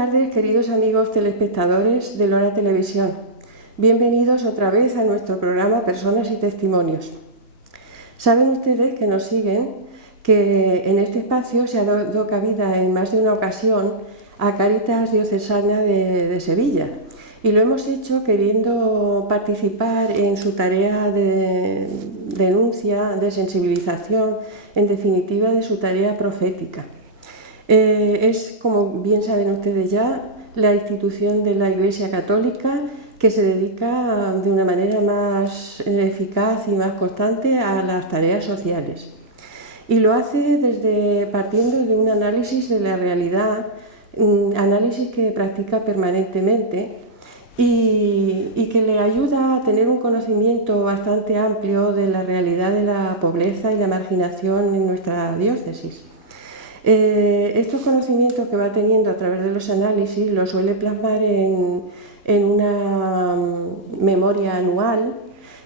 tardes, queridos amigos telespectadores de Lora Televisión. Bienvenidos otra vez a nuestro programa Personas y Testimonios. Saben ustedes que nos siguen que en este espacio se ha dado cabida en más de una ocasión a Cáritas Diocesana de Sevilla, y lo hemos hecho queriendo participar en su tarea de denuncia, de sensibilización, en definitiva de su tarea profética. Es, como bien saben ustedes ya, la institución de la Iglesia Católica que se dedica de una manera más eficaz y más constante a las tareas sociales. Y lo hace partiendo de un análisis de la realidad, un análisis que practica permanentemente y que le ayuda a tener un conocimiento bastante amplio de la realidad de la pobreza y la marginación en nuestra diócesis. Estos conocimientos que va teniendo a través de los análisis los suele plasmar en una memoria anual,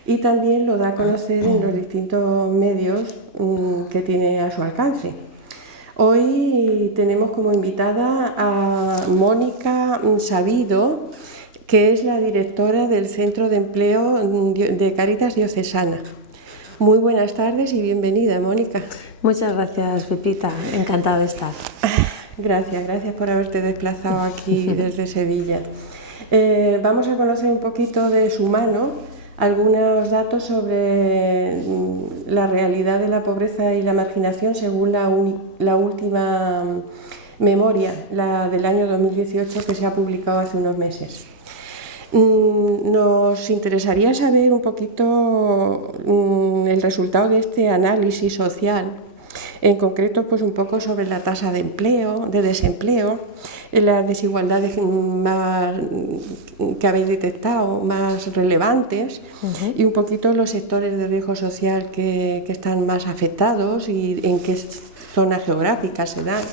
y también lo da a conocer en los distintos medios que tiene a su alcance. Hoy tenemos como invitada a Mónica Sabido, que es la directora del Centro de Empleo de Cáritas Diocesana. Muy buenas tardes y bienvenida, Mónica. Muchas gracias, Pepita. Encantada de estar. Gracias por haberte desplazado aquí desde Sevilla. Vamos a conocer un poquito de su mano algunos datos sobre la realidad de la pobreza y la marginación según la última memoria, la del año 2018, que se ha publicado hace unos meses. Nos interesaría saber un poquito el resultado de este análisis social, en concreto pues un poco sobre la tasa de desempleo, las desigualdades que habéis detectado más relevantes, y un poquito los sectores de riesgo social que están más afectados y en qué zona geográfica se dan.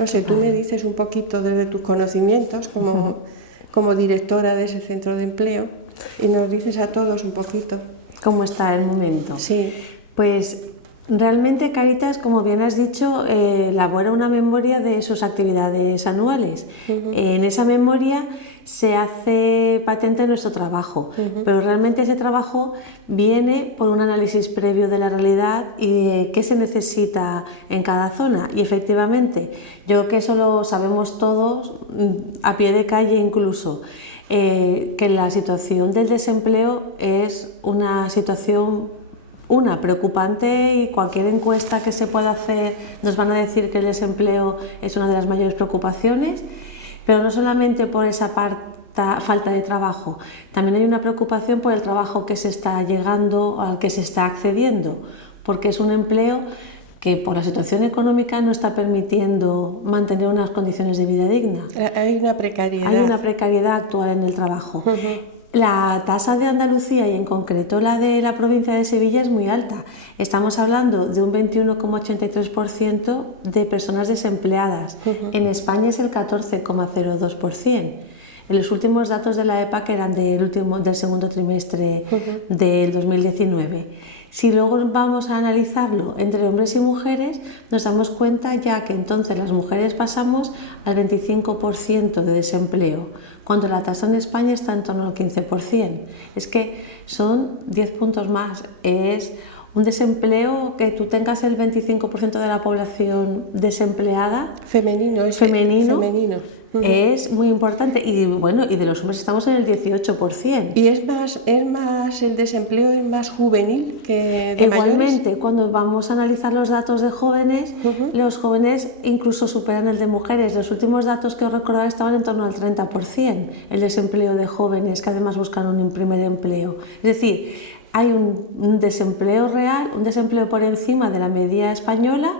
No sé, tú me dices un poquito desde tus conocimientos como directora de ese centro de empleo, y nos dices a todos un poquito ¿Cómo está el momento? Sí. Pues realmente Cáritas, como bien has dicho, elabora una memoria de sus actividades anuales. En esa memoria se hace patente nuestro trabajo, pero realmente ese trabajo viene por un análisis previo de la realidad y de qué se necesita en cada zona. Y efectivamente, yo creo que eso lo sabemos todos, a pie de calle incluso, que la situación del desempleo es una situación preocupante, y cualquier encuesta que se pueda hacer nos van a decir que el desempleo es una de las mayores preocupaciones, pero no solamente por esa falta de trabajo, también hay una preocupación por el trabajo que se está llegando, al que se está accediendo, porque es un empleo que por la situación económica no está permitiendo mantener unas condiciones de vida dignas. Hay una precariedad. Hay una precariedad actual en el trabajo. La tasa de Andalucía, y en concreto la de la provincia de Sevilla, es muy alta. Estamos hablando de un 21,83% de personas desempleadas. En España es el 14,02%. En los últimos datos de la EPA, que eran del segundo trimestre del 2019. Si luego vamos a analizarlo entre hombres y mujeres, nos damos cuenta ya que entonces las mujeres pasamos al 25% de desempleo, cuando la tasa en España está en torno al 15%. Es que son 10 puntos más. Es un desempleo que tú tengas el 25% de la población desempleada. Femenino. Es muy importante, y bueno, y de los hombres estamos en el 18%. Y el desempleo es más juvenil que de Igualmente, mayores. cuando vamos a analizar los datos de jóvenes, los jóvenes incluso superan el de mujeres. Los últimos datos que os recordaba estaban en torno al 30%, el desempleo de jóvenes que además buscan un primer empleo. Es decir, hay un desempleo real, un desempleo por encima de la media española,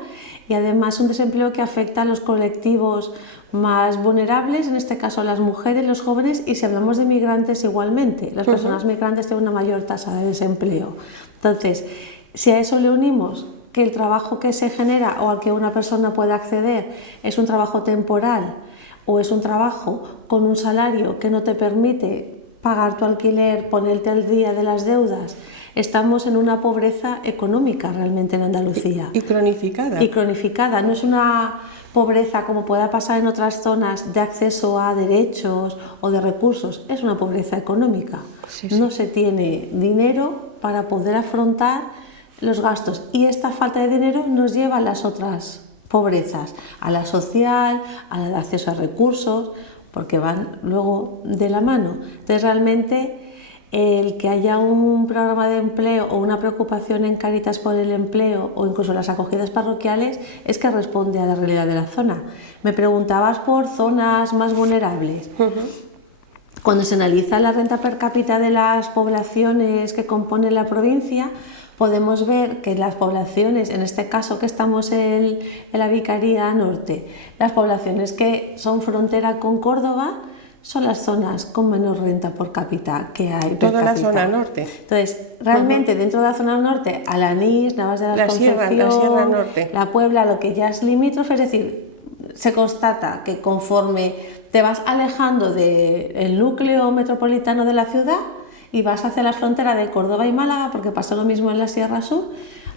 y además un desempleo que afecta a los colectivos más vulnerables, en este caso las mujeres, los jóvenes, y si hablamos de migrantes igualmente, las personas migrantes tienen una mayor tasa de desempleo. Entonces, si a eso le unimos que el trabajo que se genera o al que una persona puede acceder es un trabajo temporal, o es un trabajo con un salario que no te permite pagar tu alquiler, ponerte al día de las deudas, estamos en una pobreza económica realmente en Andalucía. Y cronificada. Y cronificada, no es una pobreza como pueda pasar en otras zonas de acceso a derechos o de recursos, es una pobreza económica. Sí. No se tiene dinero para poder afrontar los gastos y esta falta de dinero nos lleva a las otras pobrezas, a la social, a la de acceso a recursos, porque van luego de la mano. Entonces realmente el que haya un programa de empleo o una preocupación en Cáritas por el empleo o incluso las acogidas parroquiales es que responde a la realidad de la zona. Me preguntabas por zonas más vulnerables. Cuando se analiza la renta per cápita de las poblaciones que componen la provincia, podemos ver que las poblaciones, en este caso que estamos en la Vicaría Norte, las poblaciones que son frontera con Córdoba, son las zonas con menor renta por cápita que hay. Toda la zona norte. Entonces, realmente dentro de la zona norte, Alanís, Navas de la Concepción, la Sierra Norte, la Puebla, lo que ya es limítrofe, es decir, se constata que conforme te vas alejando del núcleo metropolitano de la ciudad y vas hacia la frontera de Córdoba y Málaga, porque pasa lo mismo en la Sierra Sur,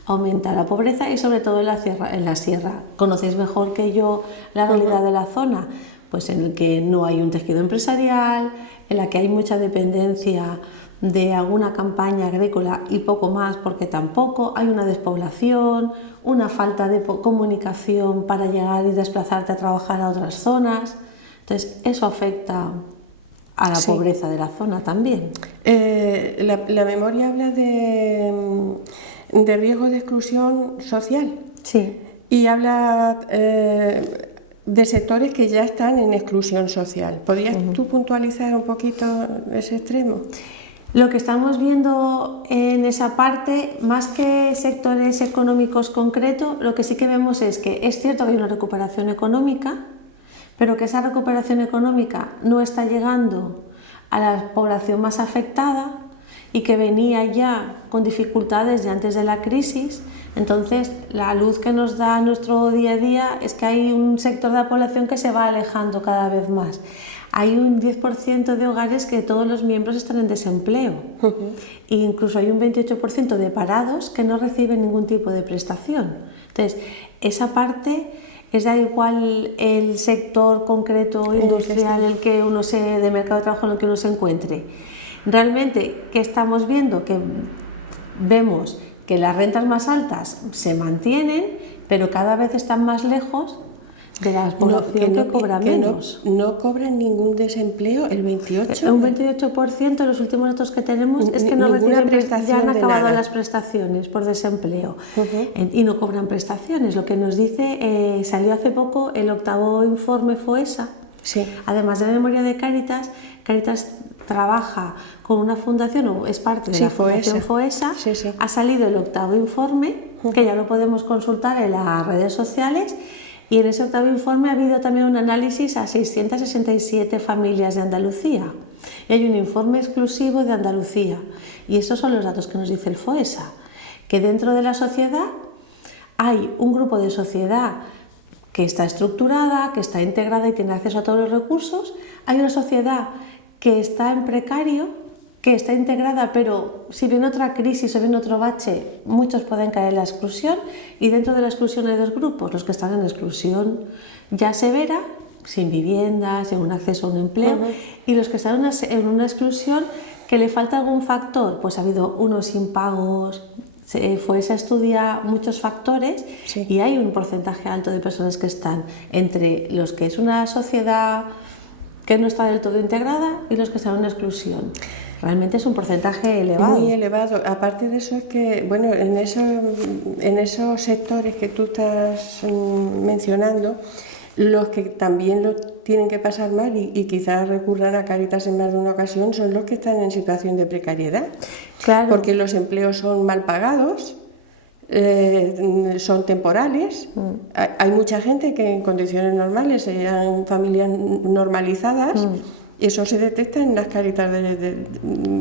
aumenta la pobreza y sobre todo en la sierra. Conocéis mejor que yo la realidad de la zona, pues en el que no hay un tejido empresarial, en la que hay mucha dependencia de alguna campaña agrícola y poco más, porque tampoco hay una despoblación, una falta de comunicación para llegar y desplazarte a trabajar a otras zonas. Entonces eso afecta a la pobreza de la zona también. La memoria habla de riesgo de exclusión social. Sí. Y habla de sectores que ya están en exclusión social. ¿Podrías tú puntualizar un poquito ese extremo? Lo que estamos viendo en esa parte, más que sectores económicos concretos, lo que sí que vemos es que es cierto que hay una recuperación económica, pero que esa recuperación económica no está llegando a la población más afectada y que venía ya con dificultades de antes de la crisis. Entonces, la luz que nos da nuestro día a día es que hay un sector de la población que se va alejando cada vez más. Hay un 10% de hogares que todos los miembros están en desempleo. E incluso hay un 28% de parados que no reciben ningún tipo de prestación. Entonces, esa parte es da igual el sector concreto industrial el que uno de mercado de trabajo en el que uno se encuentre. Realmente, ¿qué estamos viendo? Que vemos que las rentas más altas se mantienen, pero cada vez están más lejos de la población que cobra menos. No cobran ningún desempleo, el 28%. Un 28% los últimos datos que tenemos es que no reciben prestación, ya han acabado las prestaciones por desempleo y no cobran prestaciones. Lo que nos dice, salió hace poco el 8º informe FOESA. Sí. Además de la memoria de Cáritas, Cáritas trabaja con una fundación, o es parte de la Fundación FOESA. Sí. Ha salido el 8º informe, que ya lo podemos consultar en las redes sociales, y en ese 8º informe ha habido también un análisis a 667 familias de Andalucía. Y hay un informe exclusivo de Andalucía. Y estos son los datos que nos dice el FOESA, que dentro de la sociedad hay un grupo de sociedad que está estructurada, que está integrada y tiene acceso a todos los recursos. Hay una sociedad que está en precario, que está integrada, pero si viene otra crisis o viene otro bache, muchos pueden caer en la exclusión, y dentro de la exclusión hay dos grupos, los que están en exclusión ya severa, sin vivienda, sin un acceso a un empleo, y los que están en una exclusión que le falta algún factor, pues ha habido unos impagos. FOESA estudia muchos factores y hay un porcentaje alto de personas que están entre los que es una sociedad que no está del todo integrada y los que están en una exclusión. Realmente es un porcentaje elevado. Muy elevado. Aparte de eso es que, bueno, en esos sectores que tú estás mencionando, los que también lo tienen que pasar mal y quizás recurran a Cáritas en más de una ocasión son los que están en situación de precariedad. Claro. Porque los empleos son mal pagados, son temporales. Hay mucha gente que en condiciones normales sean familias normalizadas. Eso se detecta en las Cáritas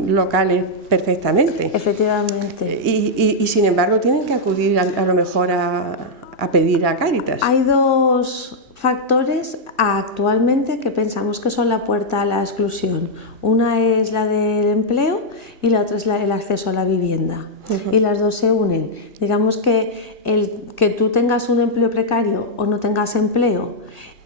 locales perfectamente. Efectivamente. Y sin embargo tienen que acudir a lo mejor a pedir a Cáritas. Hay dos factores actualmente que pensamos que son la puerta a la exclusión. Una es la del empleo y la otra es el acceso a la vivienda. Y las dos se unen. Digamos que el que tú tengas un empleo precario o no tengas empleo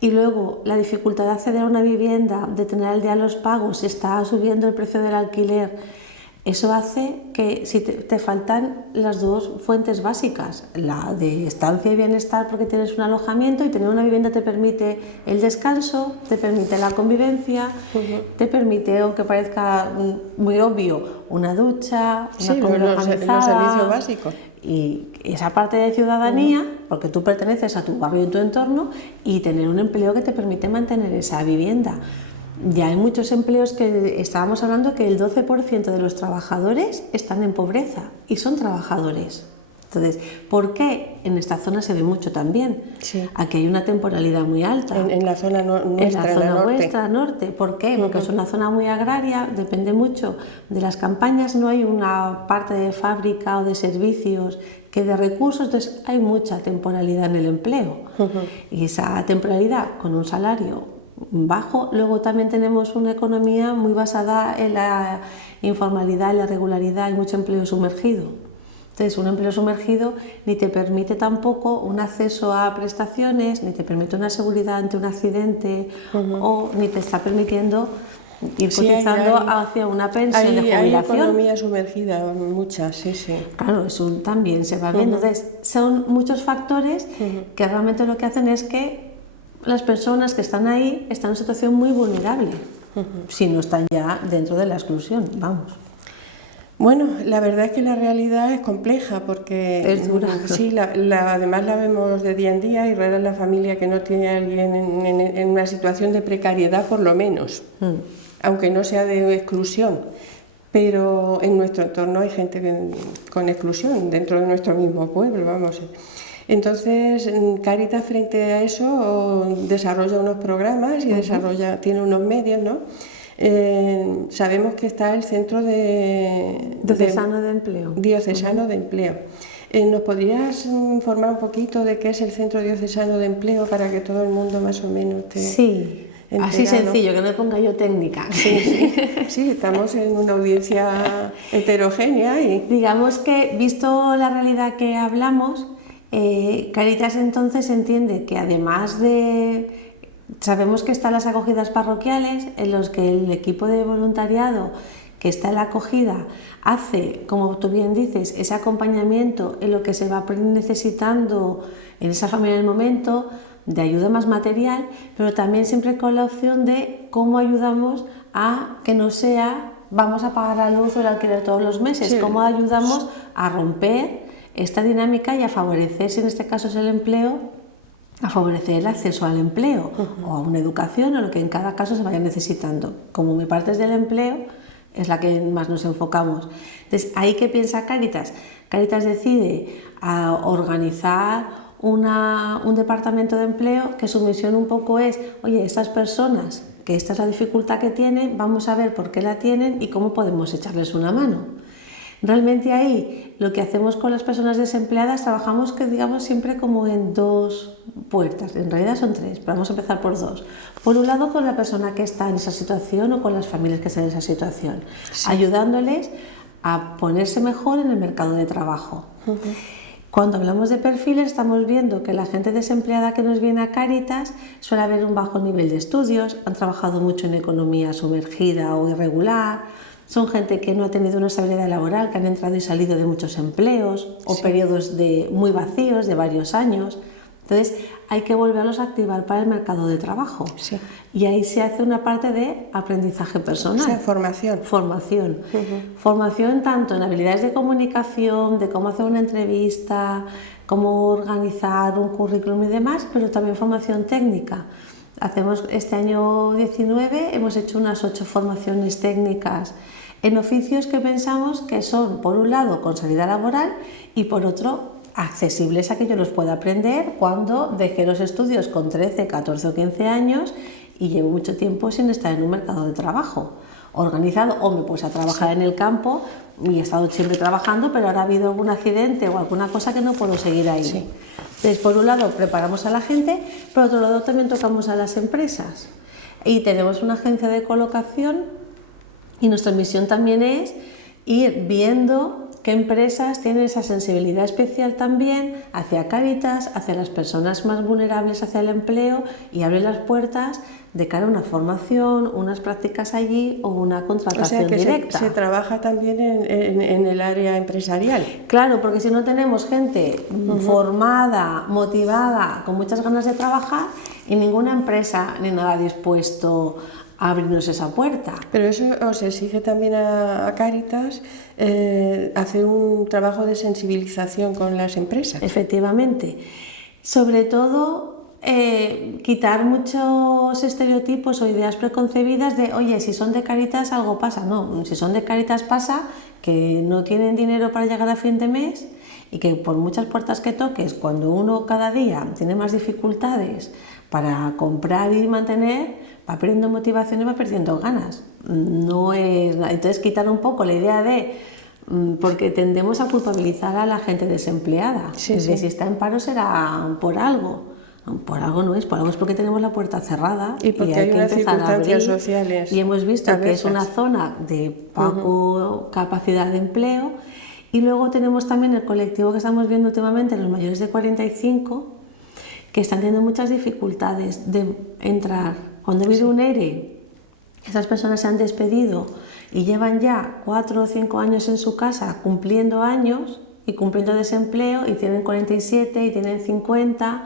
y luego la dificultad de acceder a una vivienda, de tener al día los pagos, está subiendo el precio del alquiler. Eso hace que si te faltan las dos fuentes básicas, la de estancia y bienestar porque tienes un alojamiento, y tener una vivienda te permite el descanso, te permite la convivencia, te permite, aunque parezca muy obvio, una ducha, una comida organizada, los servicios básicos. Y esa parte de ciudadanía, porque tú perteneces a tu barrio y tu entorno, y tener un empleo que te permite mantener esa vivienda. Ya hay muchos empleos que estábamos hablando que el 12% de los trabajadores están en pobreza y son trabajadores. Entonces, ¿por qué? En esta zona se ve mucho también. Sí. Aquí hay una temporalidad muy alta. En la zona nuestra, en la zona nuestra, norte. ¿Por qué? Porque es una zona muy agraria, depende mucho de las campañas, no hay una parte de fábrica o de servicios que de recursos, entonces hay mucha temporalidad en el empleo. Y esa temporalidad con un salario bajo, luego también tenemos una economía muy basada en la informalidad, en la irregularidad, hay mucho empleo sumergido. Entonces, un empleo sumergido ni te permite tampoco un acceso a prestaciones, ni te permite una seguridad ante un accidente, o ni te está permitiendo ir cotizando hacia una pensión de jubilación. Hay economía sumergida, muchas, sí. Claro, eso también se va viendo. Entonces, son muchos factores que realmente lo que hacen es que las personas que están ahí están en una situación muy vulnerable, si no están ya dentro de la exclusión, vamos. Bueno, la verdad es que la realidad es compleja porque es dura. Sí, además la vemos de día en día, y rara es la familia que no tiene a alguien en una situación de precariedad, por lo menos, aunque no sea de exclusión. Pero en nuestro entorno hay gente con exclusión, dentro de nuestro mismo pueblo, vamos. Entonces, Cáritas, frente a eso, desarrolla unos programas y tiene unos medios, ¿no? Sabemos que está el Centro Diocesano de Empleo. Diocesano de Empleo. ¿Nos podrías informar un poquito de qué es el Centro Diocesano de Empleo para que todo el mundo más o menos esté enterado? Así sencillo, que no ponga yo técnica. Sí, estamos en una audiencia heterogénea y... Digamos que, visto la realidad que hablamos, Cáritas entonces entiende que además de... Sabemos que están las acogidas parroquiales en los que el equipo de voluntariado que está en la acogida hace, como tú bien dices, ese acompañamiento en lo que se va necesitando en esa familia en el momento, de ayuda más material, pero también siempre con la opción de cómo ayudamos a que no sea vamos a pagar la luz o el alquiler todos los meses, cómo ayudamos a romper esta dinámica y a favorecer, si en este caso es el empleo, a favorecer el acceso al empleo o a una educación o lo que en cada caso se vaya necesitando. Como mi parte es del empleo, es la que más nos enfocamos. Entonces, ¿ahí qué piensa Cáritas? Cáritas decide organizar un departamento de empleo que su misión un poco es, oye, estas personas, que esta es la dificultad que tienen, vamos a ver por qué la tienen y cómo podemos echarles una mano. Realmente ahí lo que hacemos con las personas desempleadas, trabajamos que digamos siempre como en dos puertas, en realidad son tres, pero vamos a empezar por dos. Por un lado con la persona que está en esa situación o con las familias que están en esa situación, ayudándoles a ponerse mejor en el mercado de trabajo. Cuando hablamos de perfiles estamos viendo que la gente desempleada que nos viene a Cáritas suele haber un bajo nivel de estudios, han trabajado mucho en economía sumergida o irregular, son gente que no ha tenido una estabilidad laboral, que han entrado y salido de muchos empleos o periodos muy vacíos de varios años. Entonces hay que volverlos a activar para el mercado de trabajo. Y ahí se hace una parte de aprendizaje personal. O sea, formación. Formación tanto en habilidades de comunicación, de cómo hacer una entrevista, cómo organizar un currículum y demás, pero también formación técnica. Hacemos este año 19, hemos hecho unas 8 formaciones técnicas en oficios que pensamos que son, por un lado, con salida laboral y por otro, accesibles a que yo los pueda aprender cuando dejé los estudios con 13, 14 o 15 años y llevo mucho tiempo sin estar en un mercado de trabajo organizado, o me puse a trabajar en el campo y he estado siempre trabajando, pero ahora ha habido algún accidente o alguna cosa que no puedo seguir ahí. Entonces, por un lado preparamos a la gente, por otro lado también tocamos a las empresas. Y tenemos una agencia de colocación y nuestra misión también es ir viendo qué empresas tienen esa sensibilidad especial también hacia Cáritas, hacia las personas más vulnerables hacia el empleo, y abrir las puertas de cara a una formación, unas prácticas allí o una contratación directa. Se trabaja también en el área empresarial. Claro, porque si no tenemos gente formada, motivada, con muchas ganas de trabajar, y ninguna empresa ni nada dispuesto a abrirnos esa puerta. Pero eso os exige también a Cáritas hacer un trabajo de sensibilización con las empresas. Efectivamente. Sobre todo, quitar muchos estereotipos o ideas preconcebidas de, oye, si son de Cáritas algo pasa. No, si son de Cáritas pasa que no tienen dinero para llegar a fin de mes y que por muchas puertas que toques, cuando uno cada día tiene más dificultades para comprar y mantener, va perdiendo motivación y va perdiendo ganas. No es, entonces, quitar un poco la idea de, porque tendemos a culpabilizar a la gente desempleada. Sí, es decir, si está en paro será por algo. Por algo no es, por algo es porque tenemos la puerta cerrada y porque hay hay que unas empezar a abrir. Circunstancias sociales. Y hemos visto que es una zona de poco capacidad de empleo. Y luego tenemos también el colectivo que estamos viendo últimamente, los mayores de 45, que están teniendo muchas dificultades de entrar. Cuando viene un ERE, esas personas se han despedido y llevan ya 4 o 5 años en su casa cumpliendo años y cumpliendo desempleo, y tienen 47 y tienen 50.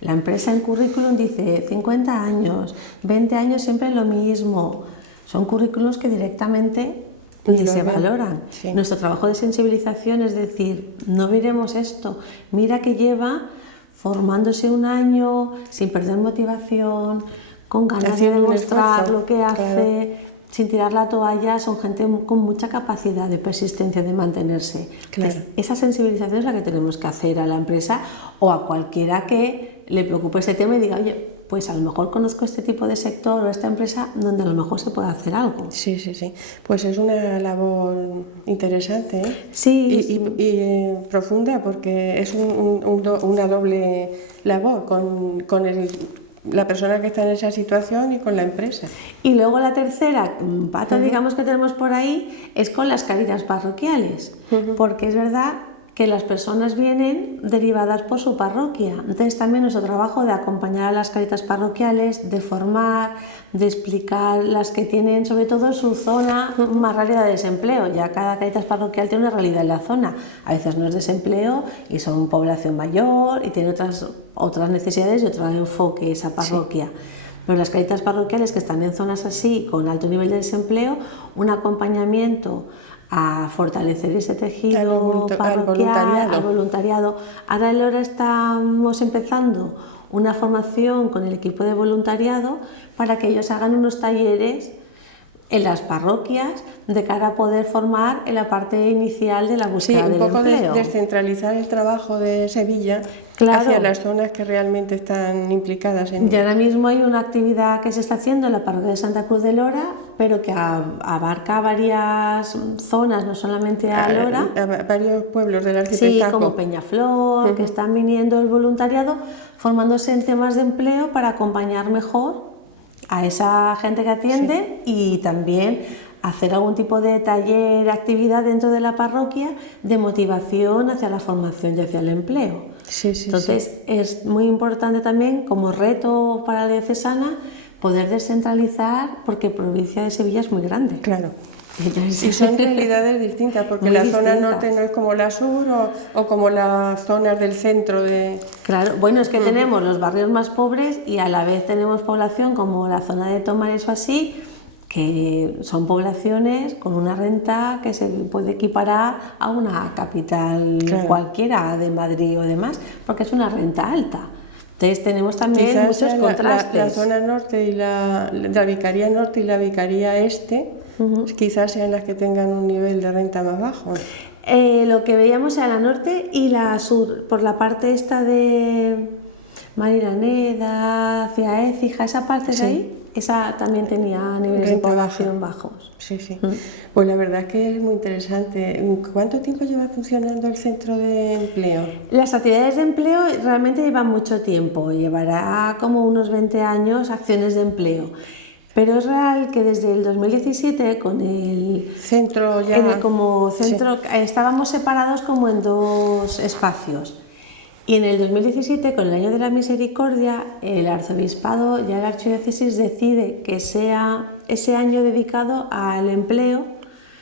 La empresa en currículum dice 50 años, 20 años, siempre lo mismo. Son currículums que directamente ni se valoran. Sí. Nuestro trabajo de sensibilización es decir, no miremos esto, mira que lleva formándose un año sin perder motivación, con ganas de demostrar lo que hace, sin tirar la toalla. Son gente con mucha capacidad de persistencia, de mantenerse. Claro. Entonces, esa sensibilización es la que tenemos que hacer a la empresa o a cualquiera que le preocupe este tema y diga, oye, pues a lo mejor conozco este tipo de sector o esta empresa donde a lo mejor se puede hacer algo. Sí, sí, sí. Pues es una labor interesante, ¿eh? Sí. Y profunda, porque es una doble labor con la persona que está en esa situación y con la empresa. Y luego la tercera pata, digamos, que tenemos por ahí es con las Cáritas parroquiales, porque es verdad que las personas vienen derivadas por su parroquia. Entonces también nuestro trabajo de acompañar a las Cáritas parroquiales, de formar, de explicar las que tienen sobre todo su zona más realidad de desempleo. Ya cada Cáritas parroquial tiene una realidad en la zona. A veces no es desempleo y son población mayor y tiene otras necesidades y otro enfoque esa parroquia. Sí. Pero las Cáritas parroquiales que están en zonas así, con alto nivel de desempleo, un acompañamiento a fortalecer ese tejido parroquial, al voluntariado. Ahora estamos empezando una formación con el equipo de voluntariado para que ellos hagan unos talleres en las parroquias de cara a poder formar en la parte inicial de la búsqueda del empleo. Un poco descentralizar el trabajo de Sevilla hacia las zonas que realmente están implicadas en... Y ahora mismo hay una actividad que se está haciendo en la parroquia de Santa Cruz de Lora, pero que abarca varias zonas, no solamente a Lora. Varios pueblos del arciprestazgo. Sí, como Peñaflor, que están viniendo el voluntariado, formándose en temas de empleo para acompañar mejor a esa gente que atiende y también hacer algún tipo de taller, actividad dentro de la parroquia de motivación hacia la formación y hacia el empleo. Entonces es muy importante también como reto para la diocesana poder descentralizar, porque la provincia de Sevilla es muy grande. Claro. Y son realidades distintas, porque la zona norte no es como la sur o como las zonas del centro de... Claro, bueno, es que tenemos los barrios más pobres y a la vez tenemos población como la zona de Tomares o así, que son poblaciones con una renta que se puede equiparar a una capital cualquiera de Madrid o demás, porque es una renta alta. Entonces tenemos también quizás muchos contrastes. La zona norte y la vicaría norte y la vicaría este quizás sean las que tengan un nivel de renta más bajo. Lo que veíamos era la norte y la sur, por la parte esta de Mariraneda, hacia Écija, esa parte de ahí, esa también tenía niveles de Renta población baja. bajos. Sí, sí. Pues la verdad es que es muy interesante. ¿Cuánto tiempo lleva funcionando el centro de empleo? Las actividades de empleo realmente llevan mucho tiempo, llevará como unos 20 años acciones de empleo. Pero es real que desde el 2017 con el Centro ya... como centro estábamos separados como en dos espacios. Y en el 2017, con el Año de la Misericordia, el arzobispado, ya la archidiócesis, decide que sea ese año dedicado al empleo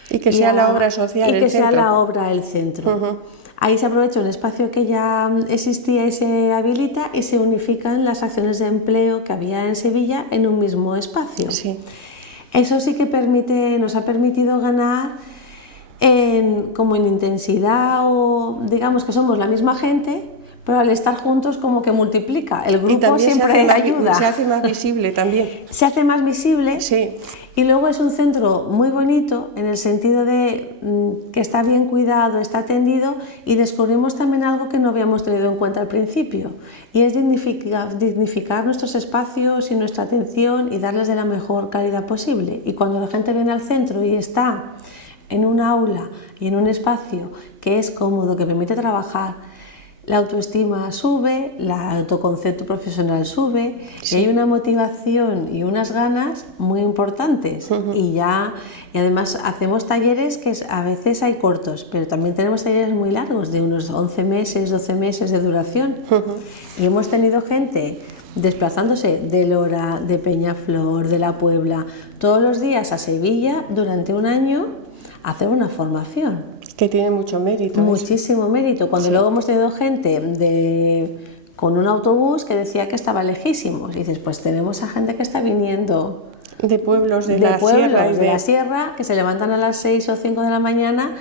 y que sea la obra social y que el sea centro. la obra el centro. Ahí se aprovecha un espacio que ya existía y se habilita y se unifican las acciones de empleo que había en Sevilla en un mismo espacio. Sí. Eso sí que nos ha permitido ganar como en intensidad, o digamos que somos la misma gente, pero al estar juntos como que multiplica. El grupo siempre ayuda. Se hace más visible también. Se hace más visible. Sí. Y luego es un centro muy bonito en el sentido de que está bien cuidado, está atendido, y descubrimos también algo que no habíamos tenido en cuenta al principio, y es dignificar nuestros espacios y nuestra atención y darles de la mejor calidad posible. Y cuando la gente viene al centro y está en un aula y en un espacio que es cómodo, que permite trabajar, la autoestima sube, el autoconcepto profesional sube, y hay una motivación y unas ganas muy importantes. Y además hacemos talleres que a veces hay cortos, pero también tenemos talleres muy largos, de unos 11 meses, 12 meses de duración. Y hemos tenido gente desplazándose de Lora, de Peñaflor, de La Puebla, todos los días a Sevilla durante un año a hacer una formación. Que tiene mucho mérito. Muchísimo mérito. Cuando luego hemos tenido gente con un autobús que decía que estaba lejísimos, y dices, pues tenemos a gente que está viniendo de pueblos de la sierra, que se levantan a las 6 o 5 de la mañana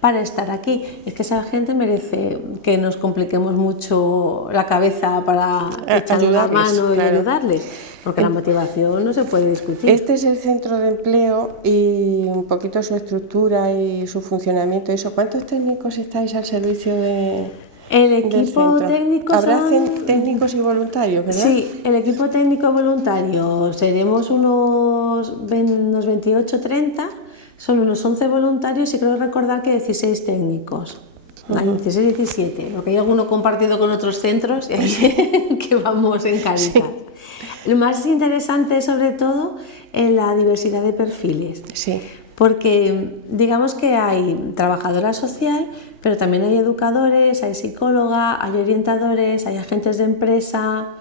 para estar aquí. Es que esa gente merece que nos compliquemos mucho la cabeza para echarle la mano y ayudarles. Porque la motivación no se puede discutir. Este es el centro de empleo y un poquito su estructura y su funcionamiento. ¿Cuántos técnicos estáis al servicio de...? El equipo técnico Habrá técnicos y voluntarios, ¿verdad? Sí, el equipo técnico voluntario seremos unos 28-30, son unos 11 voluntarios y creo recordar que 16 técnicos. 16-17, porque hay alguno compartido con otros centros y ahí que vamos en Cáritas. Sí. Lo más interesante, sobre todo, es la diversidad de perfiles. Sí. Porque digamos que hay trabajadora social, pero también hay educadores, hay psicóloga, hay orientadores, hay agentes de empresa,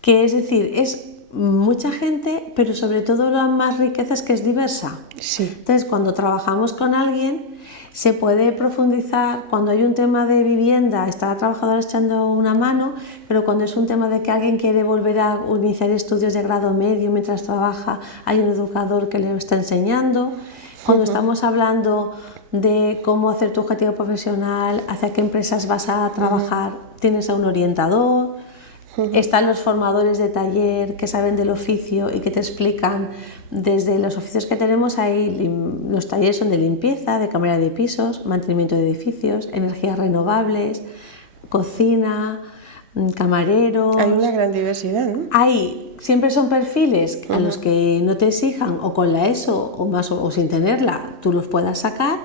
que es decir, es mucha gente, pero sobre todo la más riqueza es que es diversa. Sí. Entonces, cuando trabajamos con alguien, se puede profundizar. Cuando hay un tema de vivienda, está la trabajadora echando una mano, pero cuando es un tema de que alguien quiere volver a iniciar estudios de grado medio mientras trabaja, hay un educador que le está enseñando. Cuando estamos hablando de cómo hacer tu objetivo profesional, hacia qué empresas vas a trabajar, tienes a un orientador. Están los formadores de taller que saben del oficio y que te explican desde los oficios que tenemos. Ahí los talleres son de limpieza, de cámara de pisos, mantenimiento de edificios, energías renovables, cocina, camareros. Hay una gran diversidad, ¿no? Siempre son perfiles a los que no te exijan, o con la ESO o más o sin tenerla, tú los puedas sacar,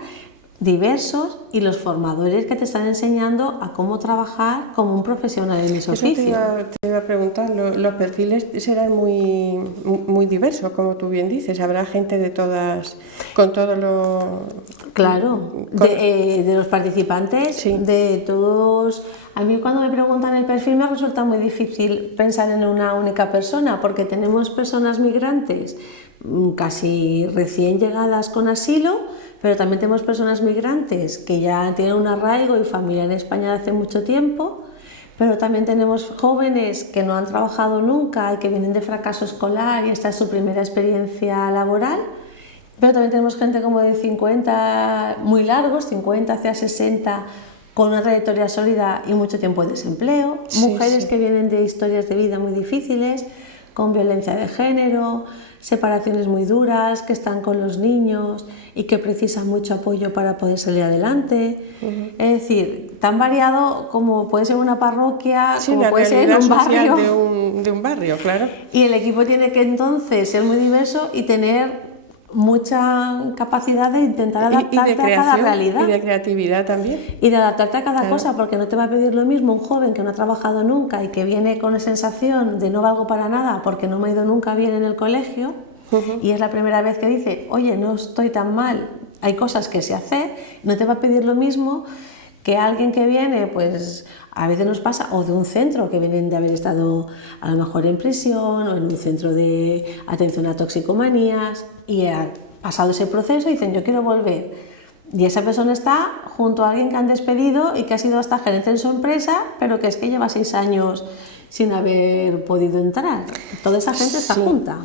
diversos, y los formadores que te están enseñando a cómo trabajar como un profesional en ese oficio. Te iba a preguntar, los perfiles serán muy diversos, como tú bien dices, habrá gente de todas, con todos los... Claro, de los participantes, sí. De todos. A mí cuando me preguntan el perfil me resulta muy difícil pensar en una única persona, porque tenemos personas migrantes casi recién llegadas con asilo, pero también tenemos personas migrantes que ya tienen un arraigo y familia en España de hace mucho tiempo, pero también tenemos jóvenes que no han trabajado nunca y que vienen de fracaso escolar y esta es su primera experiencia laboral, pero también tenemos gente como de 50, muy largos, 50 hacia 60, con una trayectoria sólida y mucho tiempo de desempleo, mujeres que vienen de historias de vida muy difíciles, con violencia de género, separaciones muy duras, que están con los niños y que precisan mucho apoyo para poder salir adelante. Es decir, tan variado como puede ser una parroquia, Sí, como la puede ser realidad un social barrio. de un barrio, claro. Y el equipo tiene que entonces ser muy diverso y tener mucha capacidad de intentar adaptarte de a cada realidad. Y de creatividad también. Y de adaptarte a cada Claro. cosa, porque no te va a pedir lo mismo un joven que no ha trabajado nunca y que viene con la sensación de no valgo para nada porque no me ha ido nunca bien en el colegio, y es la primera vez que dice, oye, no estoy tan mal, hay cosas que sé hacer, no te va a pedir lo mismo que alguien que viene, pues a veces nos pasa, o de un centro que vienen de haber estado a lo mejor en prisión o en un centro de atención a toxicomanías y ha pasado ese proceso y dicen, yo quiero volver. Y esa persona está junto a alguien que han despedido y que ha sido hasta gerente en su empresa, pero que es que lleva 6 años sin haber podido entrar. Toda esa gente está junta.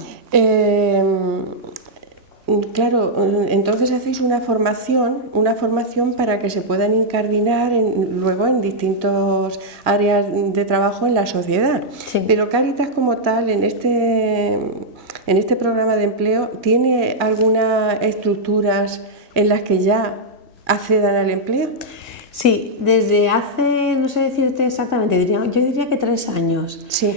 Claro, entonces hacéis una formación para que se puedan incardinar luego en distintas áreas de trabajo en la sociedad. Sí. Pero Cáritas como tal, en este programa de empleo, ¿tiene algunas estructuras en las que ya accedan al empleo? Sí, desde hace, no sé decirte exactamente, yo diría que 3 años. Sí.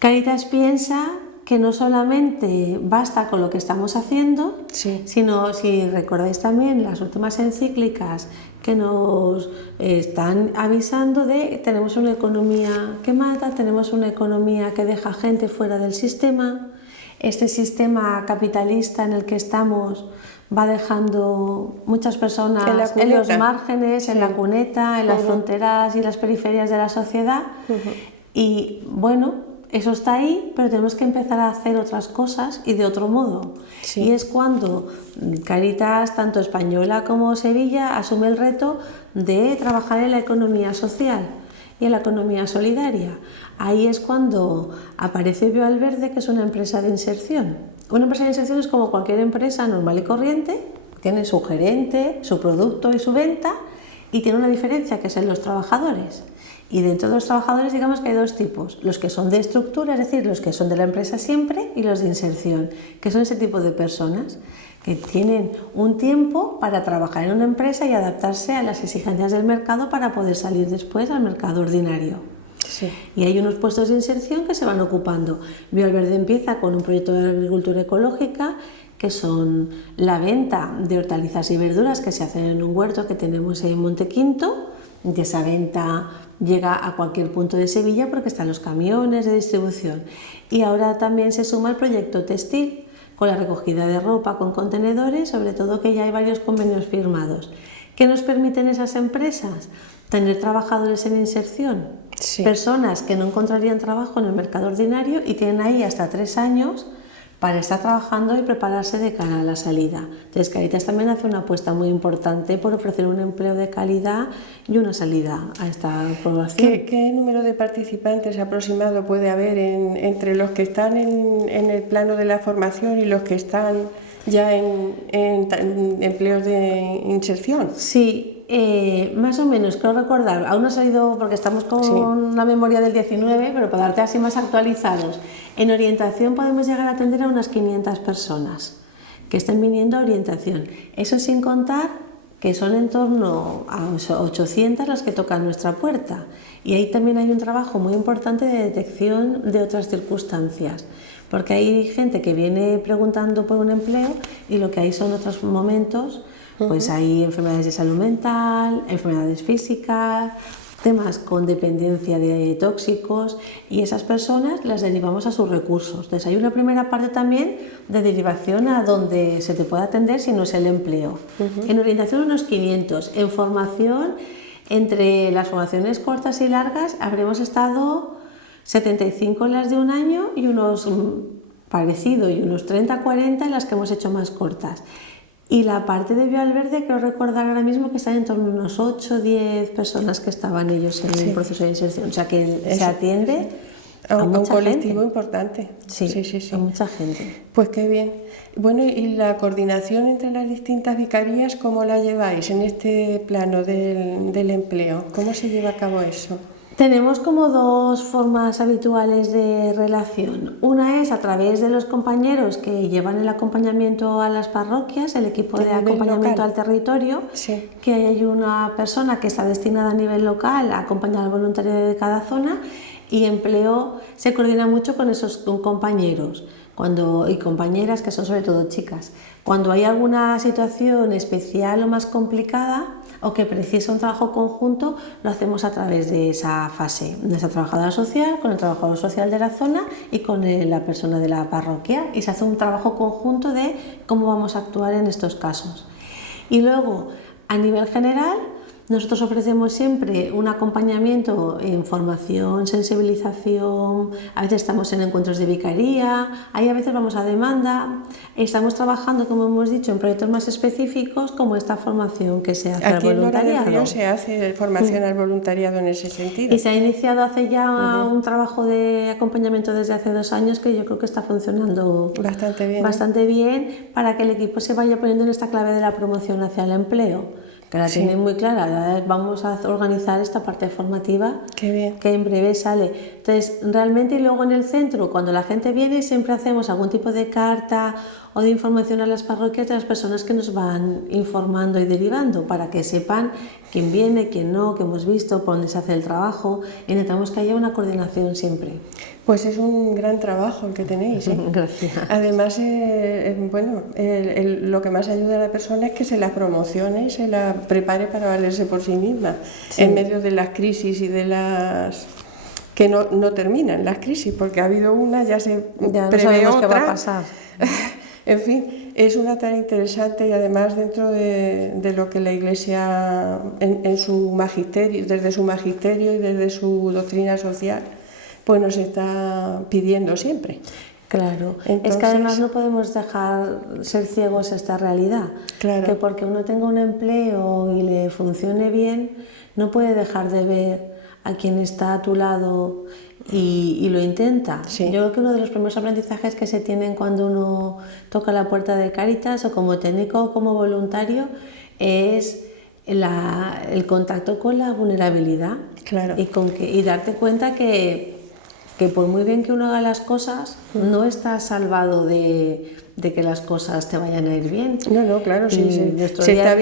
Cáritas piensa que no solamente basta con lo que estamos haciendo, sí. sino, si recordáis también las últimas encíclicas que nos están avisando de tenemos una economía que mata, tenemos una economía que deja gente fuera del sistema, este sistema capitalista en el que estamos va dejando muchas personas en los márgenes, sí. En la cuneta, en las fronteras y las periferias de la sociedad, y bueno, eso está ahí, pero tenemos que empezar a hacer otras cosas y de otro modo. Sí. Y es cuando Cáritas, tanto española como Sevilla, asume el reto de trabajar en la economía social y en la economía solidaria. Ahí es cuando aparece Bioalverde, que es una empresa de inserción. Una empresa de inserción es como cualquier empresa normal y corriente, tiene su gerente, su producto y su venta, y tiene una diferencia, que es en los trabajadores. Y dentro de los trabajadores, digamos que hay 2 tipos, los que son de estructura, es decir, los que son de la empresa siempre, y los de inserción, que son ese tipo de personas que tienen un tiempo para trabajar en una empresa y adaptarse a las exigencias del mercado para poder salir después al mercado ordinario. Sí. Y hay unos puestos de inserción que se van ocupando. Bioalverde empieza con un proyecto de agricultura ecológica, que son la venta de hortalizas y verduras que se hacen en un huerto que tenemos en Montequinto. De esa venta llega a cualquier punto de Sevilla porque están los camiones de distribución. Y ahora también se suma el proyecto textil, con la recogida de ropa con contenedores, sobre todo que ya hay varios convenios firmados. ¿Qué nos permiten esas empresas? Tener trabajadores en inserción, sí. Personas que no encontrarían trabajo en el mercado ordinario y tienen ahí hasta 3 años para estar trabajando y prepararse de cara a la salida. Entonces, Cáritas también hace una apuesta muy importante por ofrecer un empleo de calidad y una salida a esta población. ¿Qué número de participantes aproximado puede haber entre los que están en el plano de la formación y los que están ya en empleos de inserción? Sí. Más o menos, creo recordar, aún no ha salido porque estamos con la memoria del 19, pero para darte así más actualizados, en orientación podemos llegar a atender a unas 500 personas que estén viniendo a orientación. Eso sin contar que son en torno a 800 las que tocan nuestra puerta, y ahí también hay un trabajo muy importante de detección de otras circunstancias, porque hay gente que viene preguntando por un empleo y lo que hay son otros momentos. Pues hay enfermedades de salud mental, enfermedades físicas, temas con dependencia de tóxicos, y esas personas las derivamos a sus recursos. Entonces hay una primera parte también de derivación a donde se te puede atender si no es el empleo. En orientación unos 500, en formación, entre las formaciones cortas y largas habremos estado 75 en las de un año y unos parecido y unos 30-40 en las que hemos hecho más cortas. Y la parte de Bioalverde, creo recordar ahora mismo que están en torno a unos 8 o 10 personas que estaban ellos en el proceso de inserción. O sea que se atiende a un colectivo importante. Sí, a mucha gente. Pues qué bien. Bueno, ¿y la coordinación entre las distintas vicarías, cómo la lleváis en este plano del empleo? ¿Cómo se lleva a cabo eso? Tenemos como dos formas habituales de relación. Una es a través de los compañeros que llevan el acompañamiento a las parroquias, el equipo de acompañamiento al territorio, sí. que hay una persona que está destinada a nivel local a acompañar al voluntario de cada zona, y Empleo se coordina mucho con esos compañeros y compañeras, que son sobre todo chicas. Cuando hay alguna situación especial o más complicada o que precisa un trabajo conjunto, lo hacemos a través de esa fase, de esa trabajadora social, con el trabajador social de la zona y con la persona de la parroquia, y se hace un trabajo conjunto de cómo vamos a actuar en estos casos. Y luego, a nivel general, nosotros ofrecemos siempre un acompañamiento en formación, sensibilización, a veces estamos en encuentros de vicaría, ahí a veces vamos a demanda, estamos trabajando, como hemos dicho, en proyectos más específicos como esta formación que se hace al voluntariado. Aquí en Lora del Río se hace formación al voluntariado en ese sentido. Y se ha iniciado hace ya un trabajo de acompañamiento desde hace 2 años que yo creo que está funcionando bastante bien para que el equipo se vaya poniendo en esta clave de la promoción hacia el empleo, que la tienen muy clara. Vamos a organizar esta parte formativa que en breve sale. Entonces, realmente, y luego en el centro, cuando la gente viene, siempre hacemos algún tipo de carta o de información a las parroquias de las personas que nos van informando y derivando, para que sepan quién viene, quién no, qué hemos visto, por dónde se hace el trabajo. Intentamos que haya una coordinación siempre. Pues es un gran trabajo el que tenéis, ¿eh? Gracias. Además, lo que más ayuda a la persona es que se la promocione y se la prepare para valerse por sí misma, en medio de las crisis y de las que no terminan las crisis, porque ha habido una, ya prevé sabemos otra. Qué va a pasar. En fin, es una tarea interesante, y además dentro de lo que la Iglesia en su magisterio, desde su magisterio y desde su doctrina social, pues nos está pidiendo siempre. Claro, entonces, es que además no podemos dejar ser ciegos a esta realidad, que porque uno tenga un empleo y le funcione bien, no puede dejar de ver a quien está a tu lado y lo intenta. Yo creo que uno de los primeros aprendizajes que se tienen cuando uno toca la puerta de Cáritas, o como técnico o como voluntario, es el contacto con la vulnerabilidad, y darte cuenta que por muy bien que uno haga las cosas, no estás salvado de que las cosas te vayan a ir bien. No, claro, sí. Se está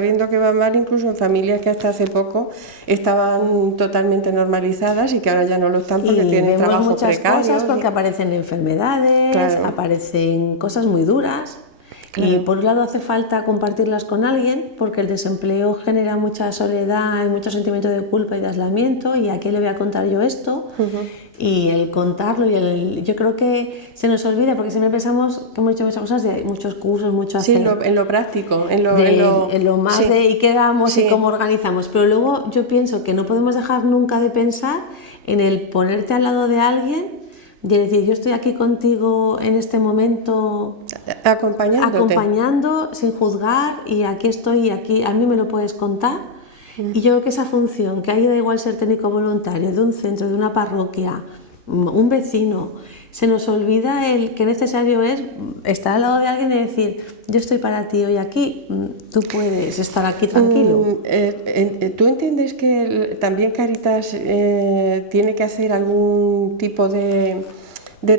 viendo que va mal, incluso en familias que hasta hace poco estaban totalmente normalizadas y que ahora ya no lo están porque tienen trabajo precario. Muchas cosas, porque aparecen enfermedades, aparecen cosas muy duras. Y por un lado hace falta compartirlas con alguien, porque el desempleo genera mucha soledad y mucho sentimiento de culpa y de aislamiento, y a quién le voy a contar yo esto. Y el contarlo, yo creo que se nos olvida, porque siempre pensamos que hemos hecho muchas cosas, de muchos cursos, mucho hacer. En lo práctico, en lo más de y qué damos y cómo organizamos. Pero luego yo pienso que no podemos dejar nunca de pensar en el ponerte al lado de alguien, de decir, yo estoy aquí contigo en este momento, acompañando, sin juzgar, y aquí estoy, y aquí a mí me lo puedes contar. Y yo creo que esa función, que ahí da igual ser técnico voluntario de un centro, de una parroquia, un vecino, se nos olvida el que necesario es estar al lado de alguien y decir, yo estoy para ti hoy aquí, tú puedes estar aquí tranquilo. ¿Tú entiendes que también Cáritas tiene que hacer algún tipo de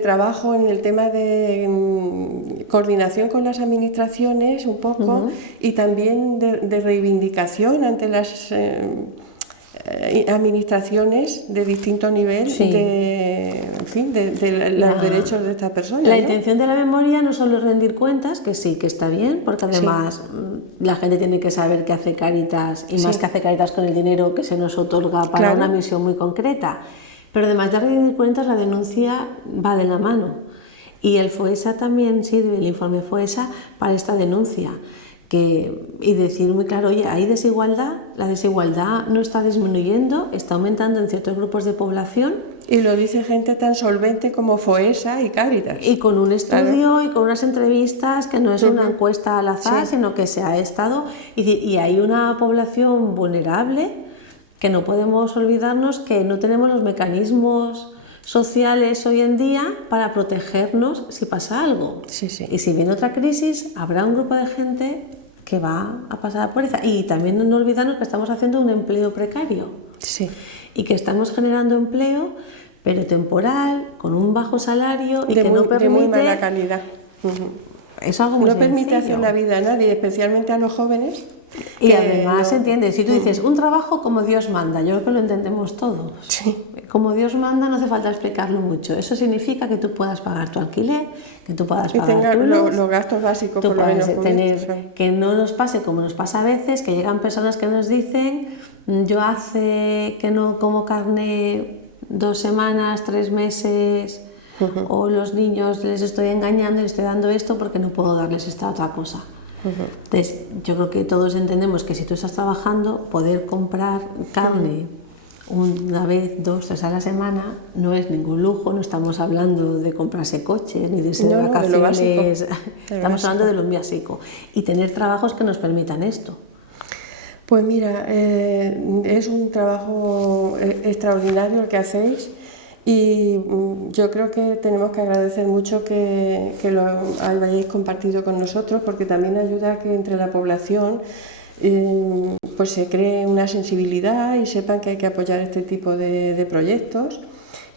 trabajo en el tema de coordinación con las administraciones un poco, y también de reivindicación ante las administraciones de distinto nivel de los derechos de estas personas? La intención de la memoria no solo es rendir cuentas, que sí, que está bien, porque además la gente tiene que saber qué hace Cáritas, y más que hace Cáritas con el dinero que se nos otorga para una misión muy concreta. Pero además de rendir cuentas, la denuncia va de la mano, y el FOESA también sirve, el informe FOESA, para esta denuncia, y decir muy claro, oye, hay desigualdad, la desigualdad no está disminuyendo, está aumentando en ciertos grupos de población. Y lo dice gente tan solvente como FOESA y Cáritas. Y con un estudio y con unas entrevistas, que no es una encuesta al azar, sino que se ha estado, y hay una población vulnerable, que no podemos olvidarnos que no tenemos los mecanismos sociales hoy en día para protegernos si pasa algo. Y si viene otra crisis, habrá un grupo de gente que va a pasar por esa. Y también no olvidarnos que estamos haciendo un empleo precario. Sí. Y que estamos generando empleo, pero temporal, con un bajo salario y que no permite... De muy mala calidad. Es algo muy no permite sencillo. hacer la vida a nadie, especialmente a los jóvenes. Y además, ¿entiendes? Si tú dices un trabajo como Dios manda, yo creo que lo entendemos todos. Sí. Como Dios manda no hace falta explicarlo mucho. Eso significa que tú puedas pagar tu alquiler, que tú puedas pagar tu luz, los gastos básicos, tú por lo puedas menos. tener, que no nos pase como nos pasa a veces, que llegan personas que nos dicen, yo hace que no como carne 2 semanas, 3 meses, o los niños les estoy engañando y les estoy dando esto porque no puedo darles esta otra cosa. Entonces, yo creo que todos entendemos que si tú estás trabajando, poder comprar carne una vez, 2, 3 a la semana no es ningún lujo, no estamos hablando de comprarse coches ni de irse de vacaciones, estamos hablando de lo básico y tener trabajos que nos permitan esto. Pues mira, es un trabajo extraordinario el que hacéis. Y yo creo que tenemos que agradecer mucho que lo hayáis compartido con nosotros, porque también ayuda a que entre la población pues se cree una sensibilidad y sepan que hay que apoyar este tipo de proyectos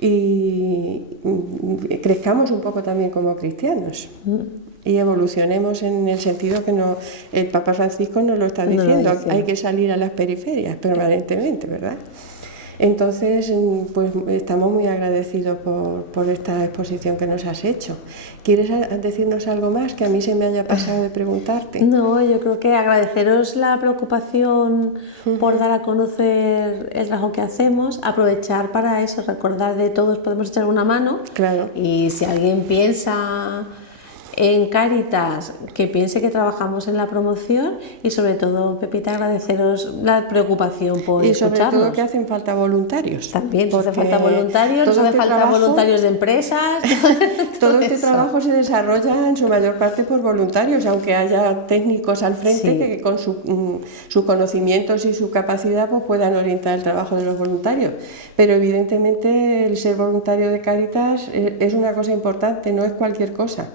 y crezcamos un poco también como cristianos. Y evolucionemos en el sentido que el Papa Francisco nos lo está diciendo, hay que salir a las periferias permanentemente, ¿verdad? Entonces, pues estamos muy agradecidos por esta exposición que nos has hecho. ¿Quieres decirnos algo más que a mí se me haya pasado de preguntarte? No, yo creo que agradeceros la preocupación por dar a conocer el trabajo que hacemos, aprovechar para eso, recordar de todos podemos echar una mano. Claro. Y si alguien piensa en Cáritas, que piense que trabajamos en la promoción y sobre todo, Pepita, agradeceros la preocupación por escucharnos. Y sobre todo que hacen falta voluntarios. También, nos hace falta voluntarios, nos hace falta voluntarios de empresas. Todo este trabajo se desarrolla en su mayor parte por voluntarios, aunque haya técnicos al frente que con sus conocimientos y su capacidad pues puedan orientar el trabajo de los voluntarios. Pero evidentemente el ser voluntario de Cáritas es una cosa importante, no es cualquier cosa.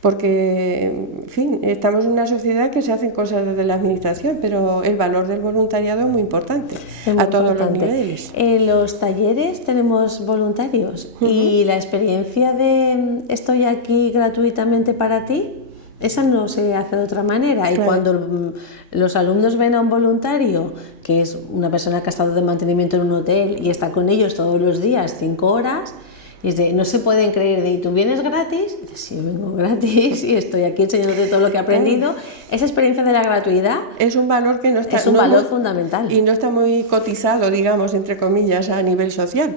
Porque, en fin, estamos en una sociedad que se hacen cosas desde la administración, pero el valor del voluntariado es muy importante, a todos los niveles. En los talleres tenemos voluntarios y la experiencia de estoy aquí gratuitamente para ti, esa no se hace de otra manera. Claro. Y cuando los alumnos ven a un voluntario, que es una persona que ha estado de mantenimiento en un hotel y está con ellos todos los días 5 horas, y no se pueden creer de, ¿y tú vienes gratis? Y dices, sí, yo vengo gratis y estoy aquí enseñándote todo lo que he aprendido. Claro. Esa experiencia de la gratuidad es un valor que no está... Es un valor fundamental. Y no está muy cotizado, digamos, entre comillas, a nivel social,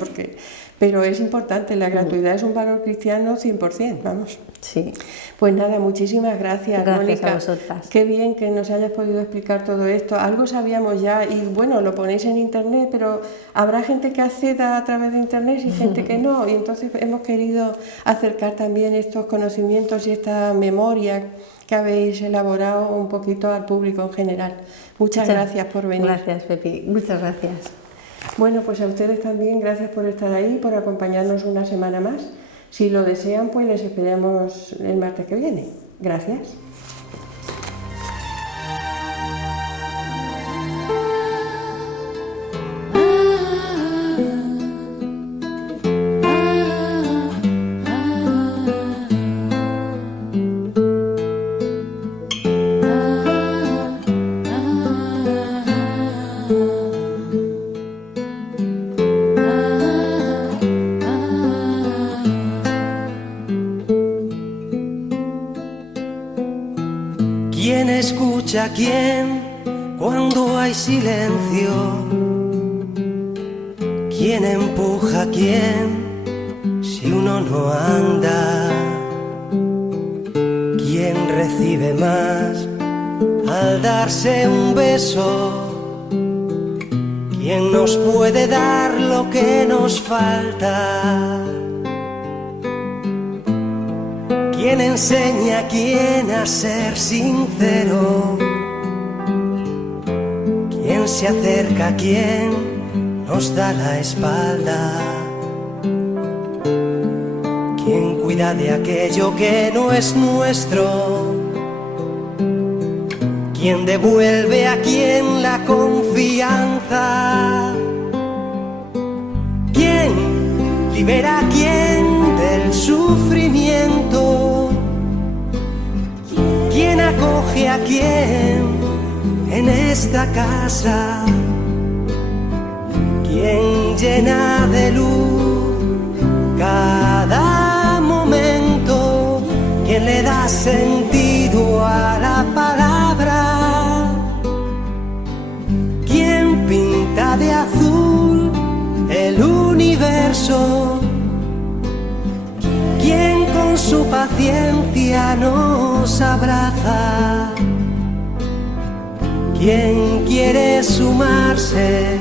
pero es importante, la gratuidad es un valor cristiano 100%, vamos. Sí. Pues nada, muchísimas gracias, Mónica. A vosotras. Qué bien que nos hayas podido explicar todo esto. Algo sabíamos ya y bueno, lo ponéis en internet, pero habrá gente que acceda a través de internet y gente que no. Y entonces hemos querido acercar también estos conocimientos y esta memoria que habéis elaborado un poquito al público en general. Muchas gracias por venir. Gracias, Pepi. Muchas gracias. Bueno, pues a ustedes también, gracias por estar ahí, por acompañarnos una semana más. Si lo desean, pues les esperamos el martes que viene. Gracias. ¿Quién escucha a quién cuando hay silencio? ¿Quién empuja a quién si uno no anda? ¿Quién recibe más al darse un beso? ¿Quién nos puede dar lo que nos falta? ¿Quién enseña a quién a ser sincero? ¿Quién se acerca a quién nos da la espalda? ¿Quién cuida de aquello que no es nuestro? ¿Quién devuelve a quién la confianza? libera a quién del sufrimiento, quién acoge a quién en esta casa, quién llena de luz cada momento, quién le da sentido a la palabra, quién pinta de azul el universo, quién con su paciencia nos abraza, quién quiere sumarse